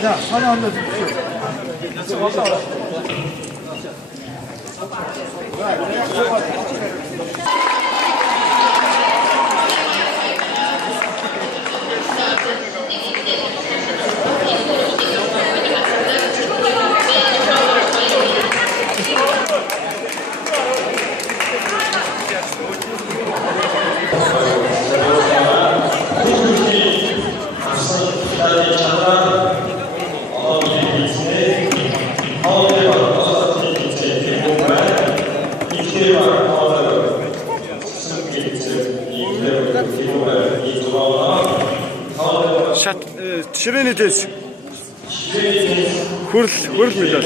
자, 하나 한 번 주십시오. Ширээний дэс хөрл мэдээ.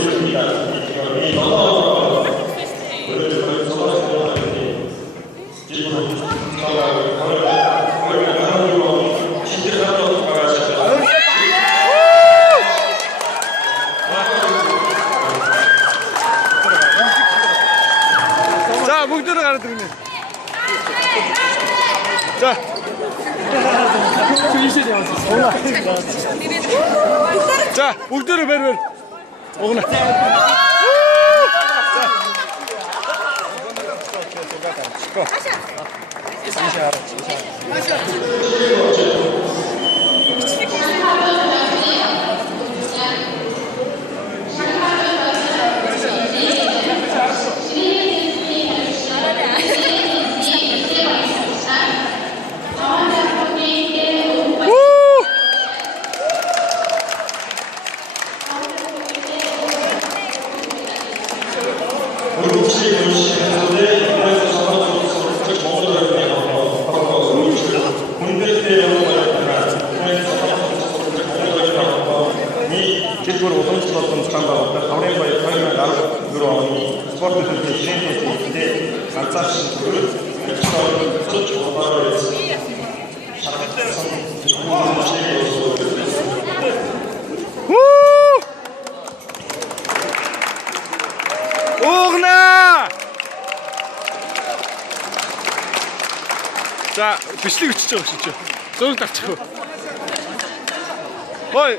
За бүгдөө гараад ирнэ. За 자, бүгдөө бэр. Угна. Четвърво успешно скандалът Аврен Байкалин народ герои спортните тренировки ансамблът Угна! За, бичлэг өчөж байгаа шүү дээ. Зураг тавчих. Хой.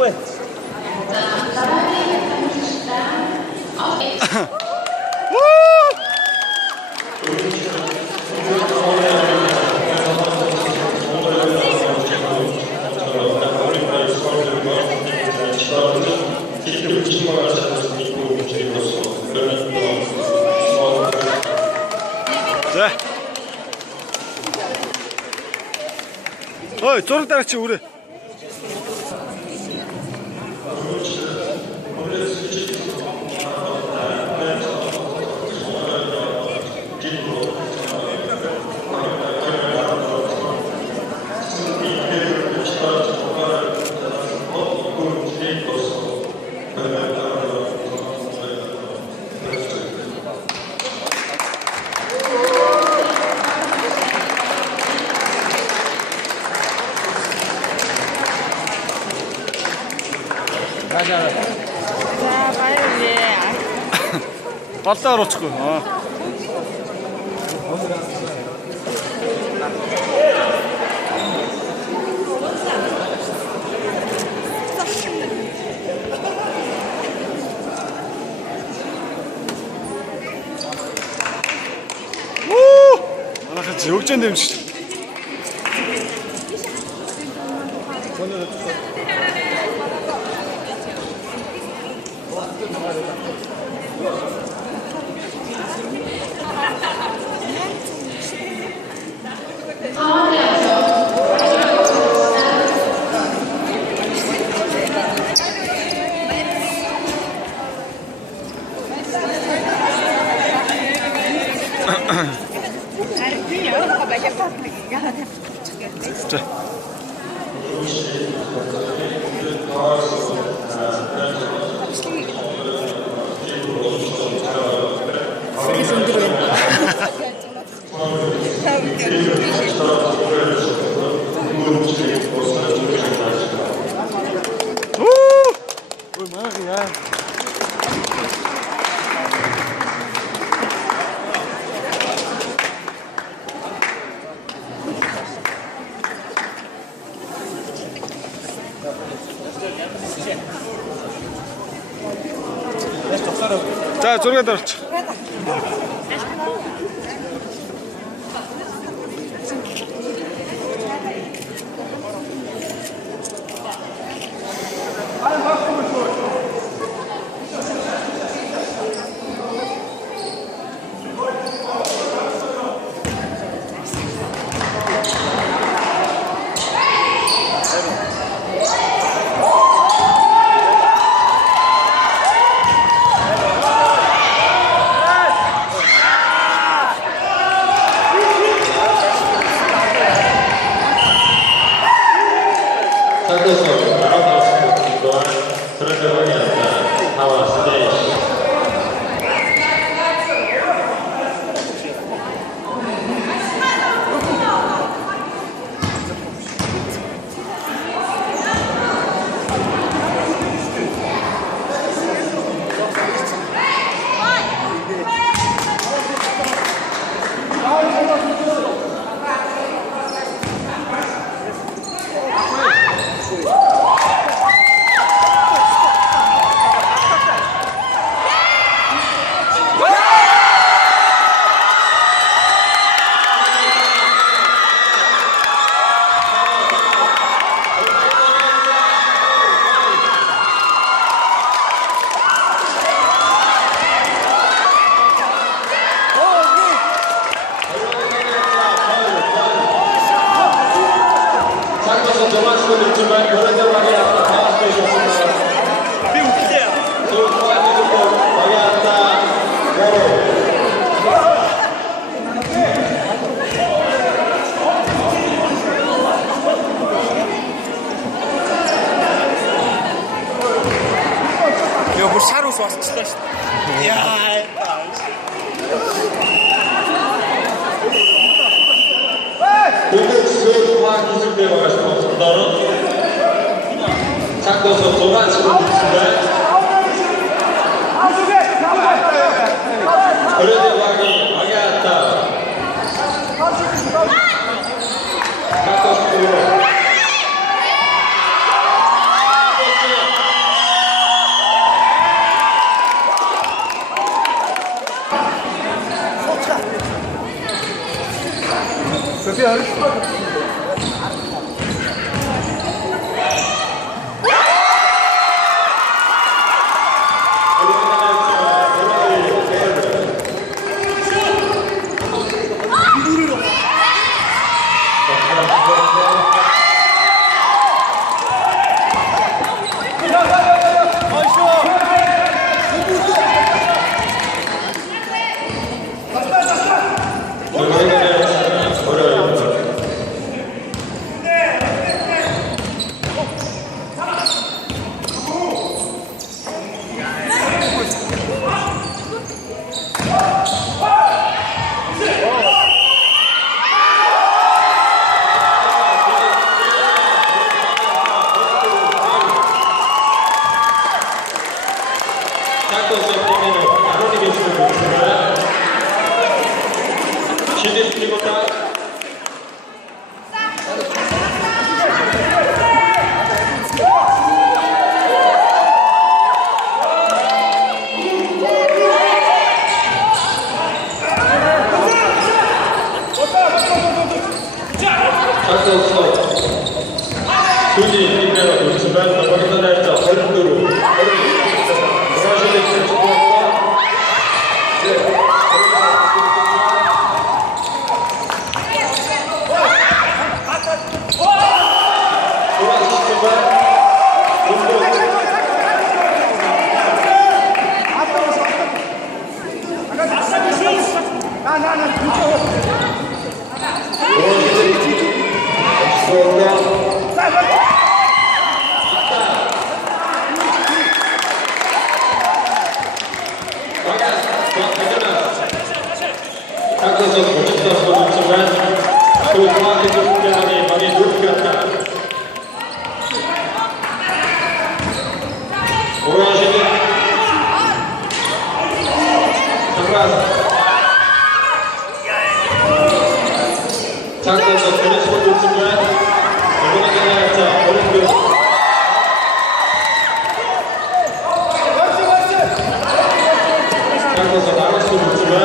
누구해? 자. 어이, 저를 따라치 우리. 자, 빨리. 맞다, 그렇지. 어. 오! 아, 같이 역전되면 진짜. 자. 오! 얼마나 그냥. 자, 저리 간다. 상대에서 나아가시는 동안 그런 경험이 아니라 다와 스테이시 상대에서 정하시고 있지만 그런 경험이 아니라 다와 스테이시였습니다. 서울 중앙지구권 방해한다 고로 이거 뭐 샤로서 와서 치다. 이야, 공공지구중앙기술대회가 수고하셨습니다. 상대에서 정하시고 있지만 그런 경험이 방해한다 상대에서 장대에서 베네스볼 놓친구야. 이번에 경기하였자 어른교. 장대에서 나로스볼 놓친구야.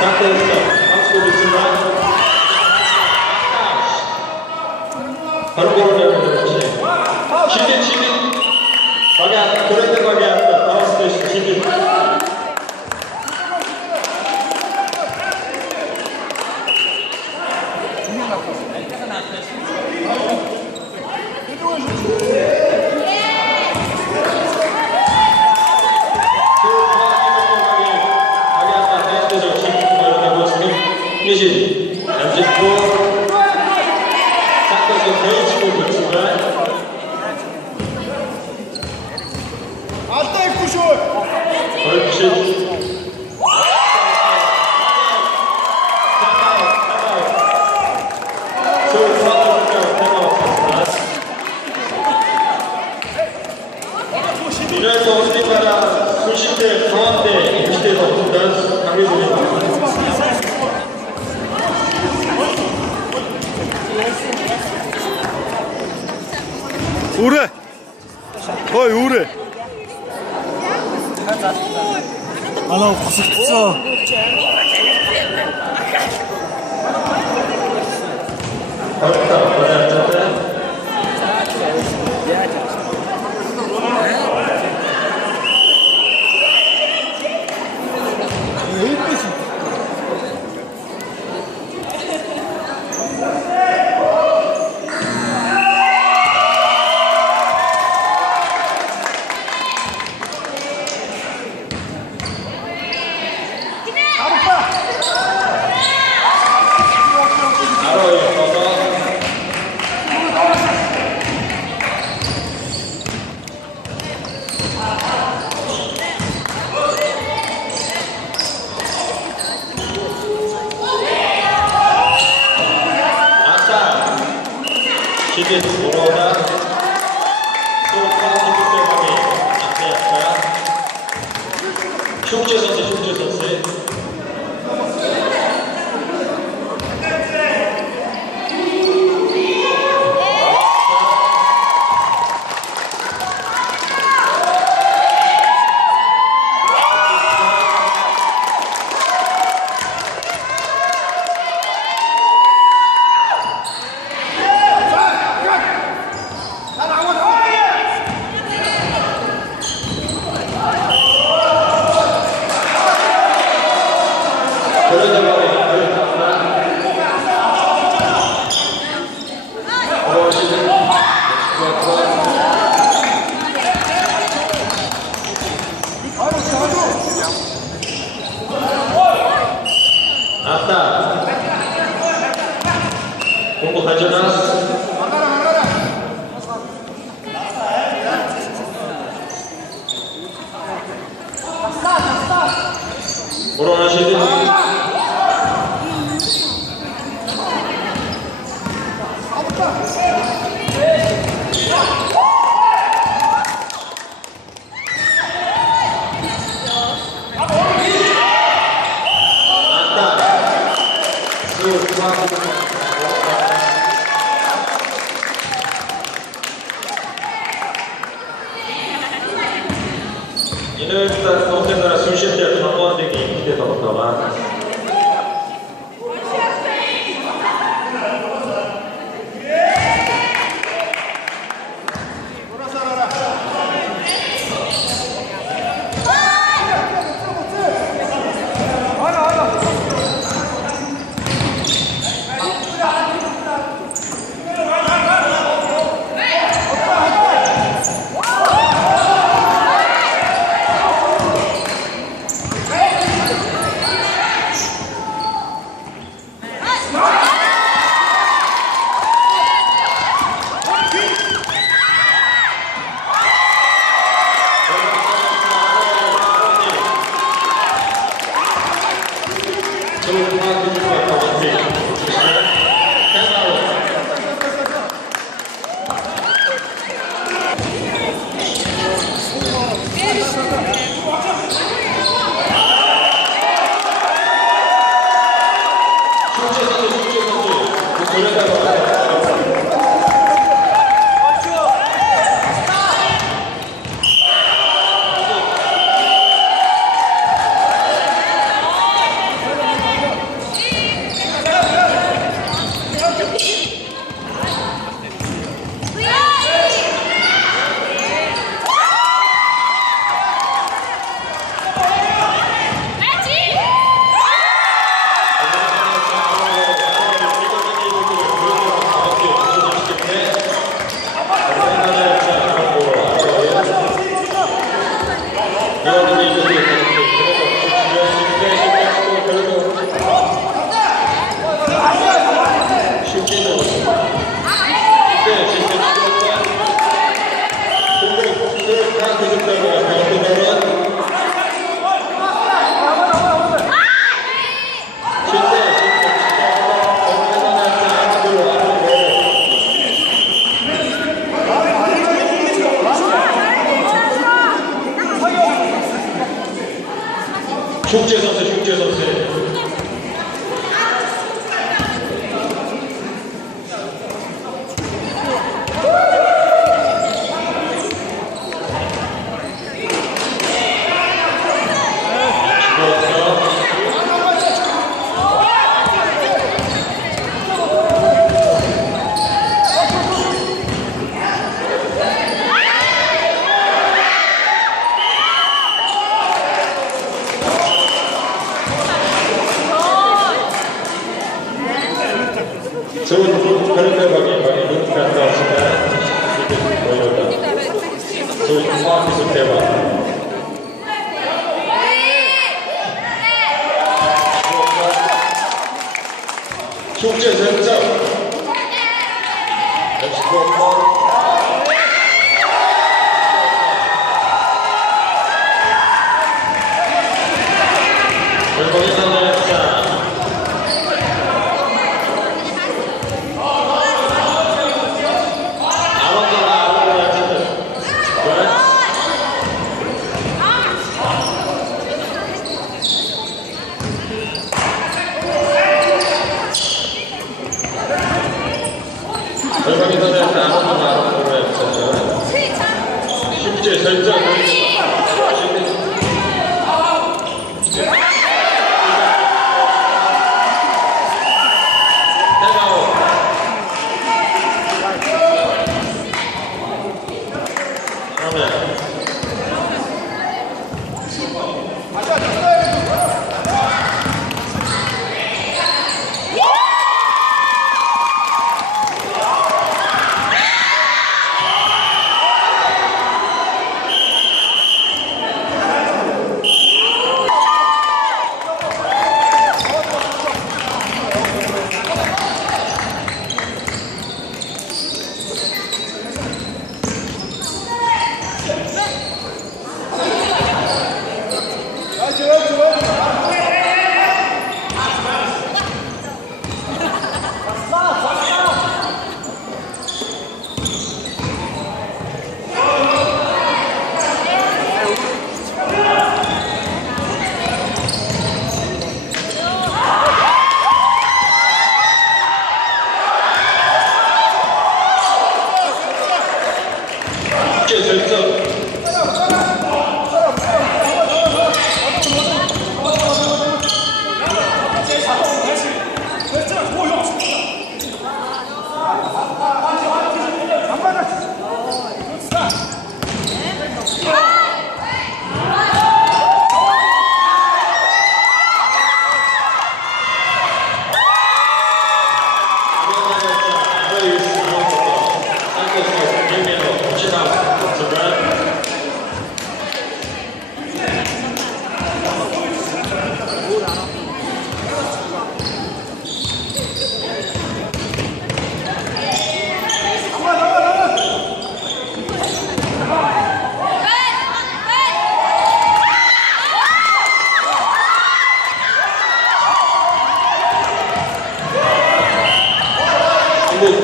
장대에서 나로스볼 놓친구야. 바로 걸어내는 거지. 지진. 방향, 그런데 방향, 나로스 지진. 이날서 우리나라 순식대 강원대 임시대에서 얻은 강의중입니다. 오래. 거의 오래. 나 벌써 춥어. 지진 돌아오다 소파 기술대방이 앞에 흉재 선수 아따 공부 가져나 오로나시드 이는 일단 언젠가나 숨쉴 때 강원대기 기대다 보다가 흉재 선수, 흉재 선수. 좋은 별표방이 많이 갔다 왔지만 좋은 화학기술 대박. 흉재 선점 역시 별방이 선정했다. 별방이 선정했다. 아무도 흉재 설정.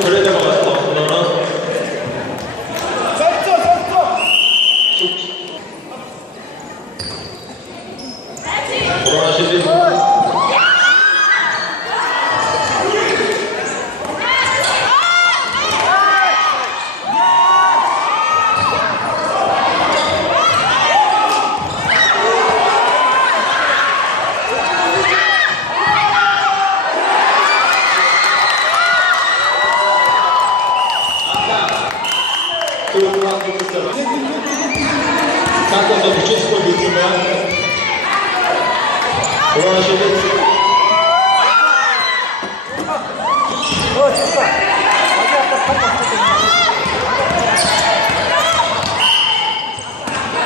그래도 막았어. 돌아가시지. 사건도 미치스코 믿으면 돌아가시지.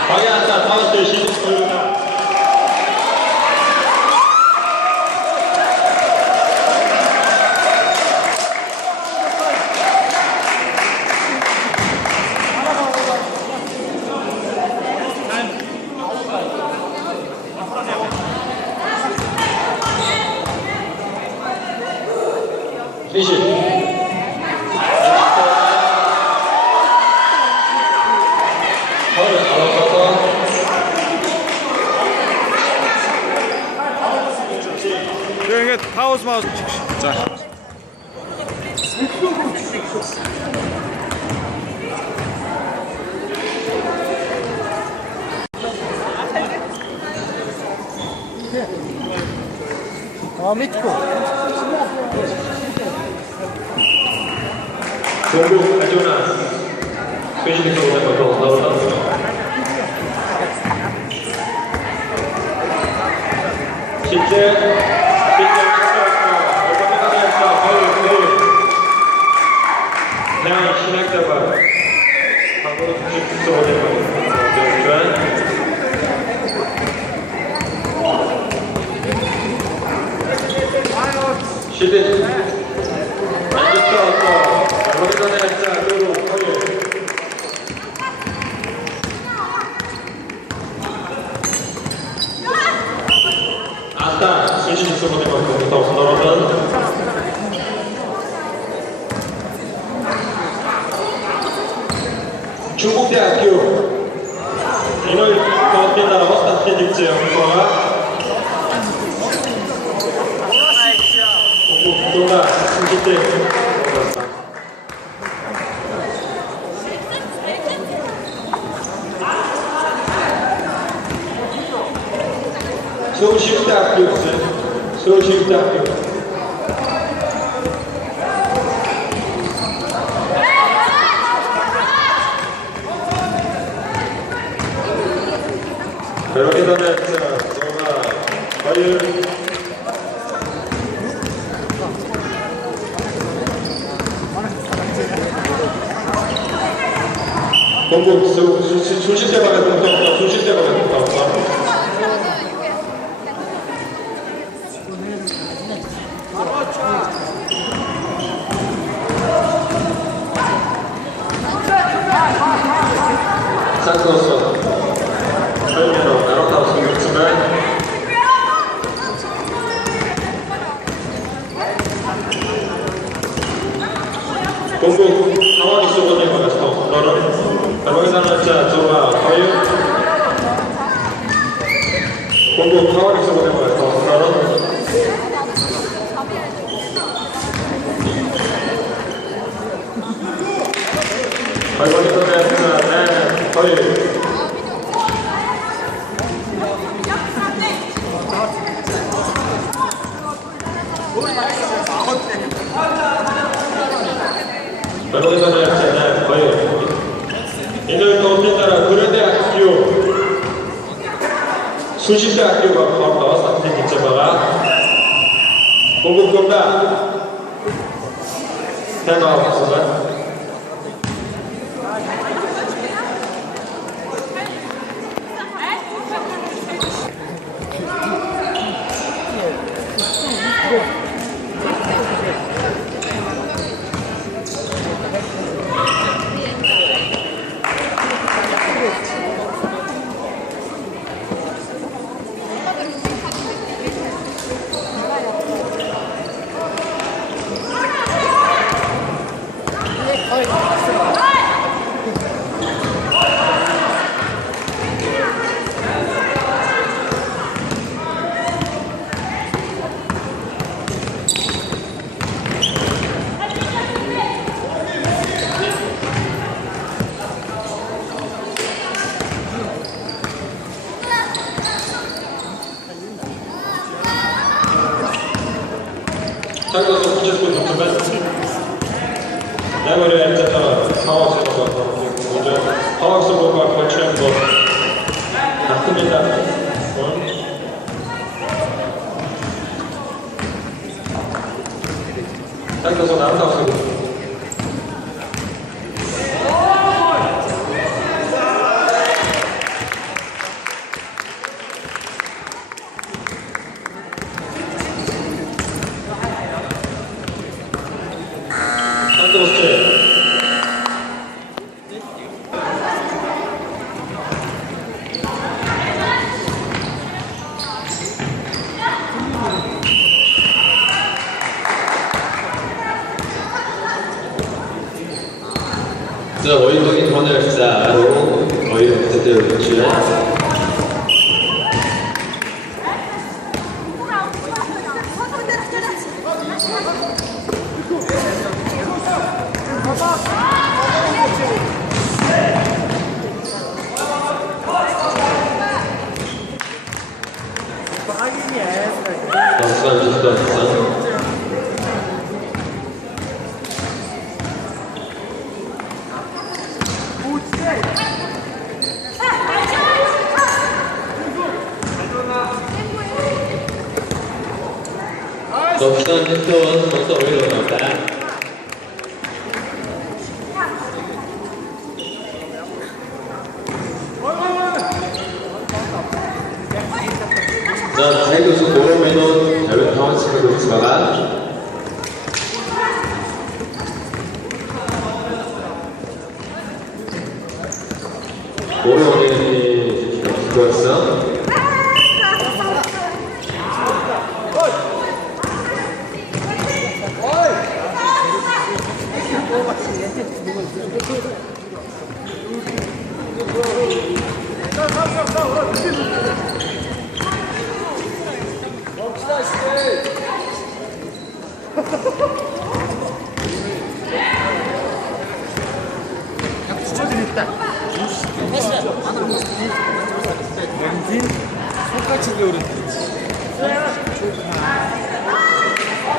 방해 안타 파운드 시스코입니다. 리시 마우스. 자. 공격 가져오나 스페셜리스트 오는 것도 나오다. 10대 신학자가 과거로 다시 북서오는 것 시대 아따 수신이 쏘는 것부터 우선으로는 중국대학교 이노이 가운데나 허스타트 닉즈 연구와 공부가 30대 서울시립대학교 서울시립대학교 여러분의 정말 과연 공부 순실대방에 공부하고 순실대방에 공부하고 산소서 설명으로 나눴다고 생각했지만 공부 상황이 쏘고는 거라서 너는 대박이라는 자 저와 거의 공부 상황이 쏘고는 거라서 너는 대박이라는 거의 별로기관을 했잖아요. 거의 인도에서 우리나라 고려대학교 순실대학교가 바로 나와서 사진 찍자마가 공부평가 대박 박수가 한국에서 부채스코 동점은 내머리 알자타 파워스로가 먼저 파워스로가 걸치는 것 같습니다. 한국에서 나온다고 자, 원인적인 돈을 자로 거의 어쨌든 연출해 부산 햄스터원 먼저 올리러 나옵니다. 자, 자이도스 모로메노 자료 타원치가 놓치마가 모로메노 들어왔어.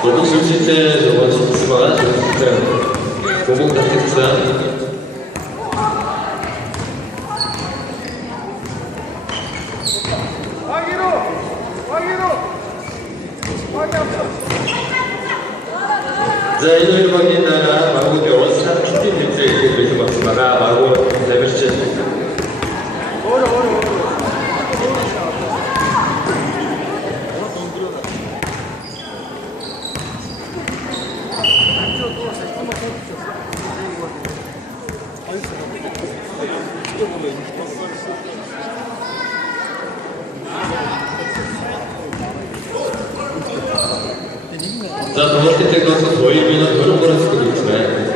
고봉 술칠때 저거 수바가 저거 고봉 닭겠어. 자, 이노일 방인나라 마구 배워서 스팀 립스에 이렇게 박수마가 마구 대면 시작했습니다. 자, 더 번째 것은 보이면 그런 거를 수도 있지만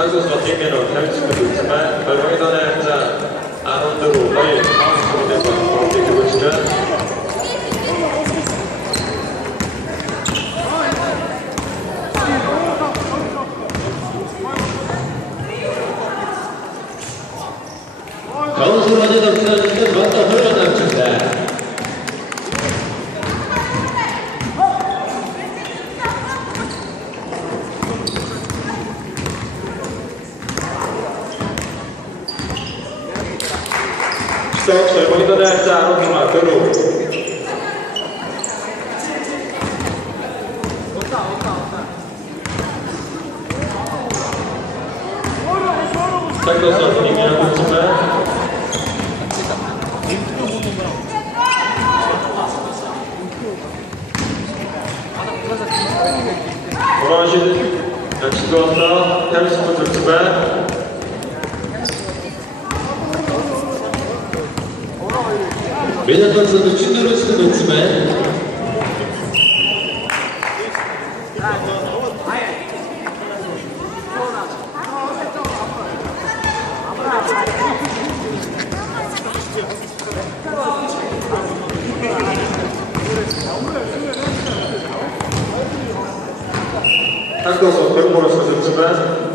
상소수와 게임으로 탈출을 있지만 결국에서는 항상 아론드로 빨리 다음 주제과 그렇게 되고 있으면 가운데로 하자다 부산은 맞다 헐렁 남친다. 절봉이더라 자 아론드마 도로 상도선 분위기라고 했지만 오라운드 치고 왔어 헬스도 좋지만 매년 선수도 춤으로 수도 있지만 한국에서 배우고를 쓰셨지만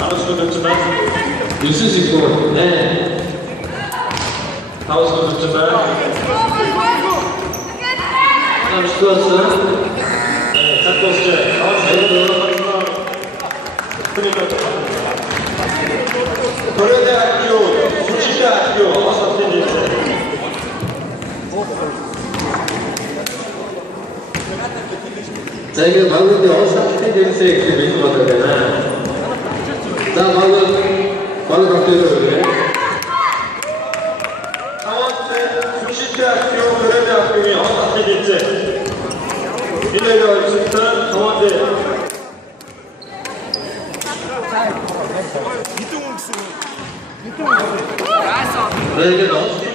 아웃수도 됐지만 뉴스 짓고 네 아웃수도 됐지만 아웃수 왔어 네 탁도스제 아웃수 도련대학교 수치대학교 어서팀인데 자, 이거 마구인데 어사태 댄스에 이렇게 메뉴 받아야 되나? 자, 마구 각도로 그래. 강원대 수시대학교 도련대학교의 어사태 댄스. 이내가 있습니다. 강원대. 이동욱 씨. 네, 이게 너무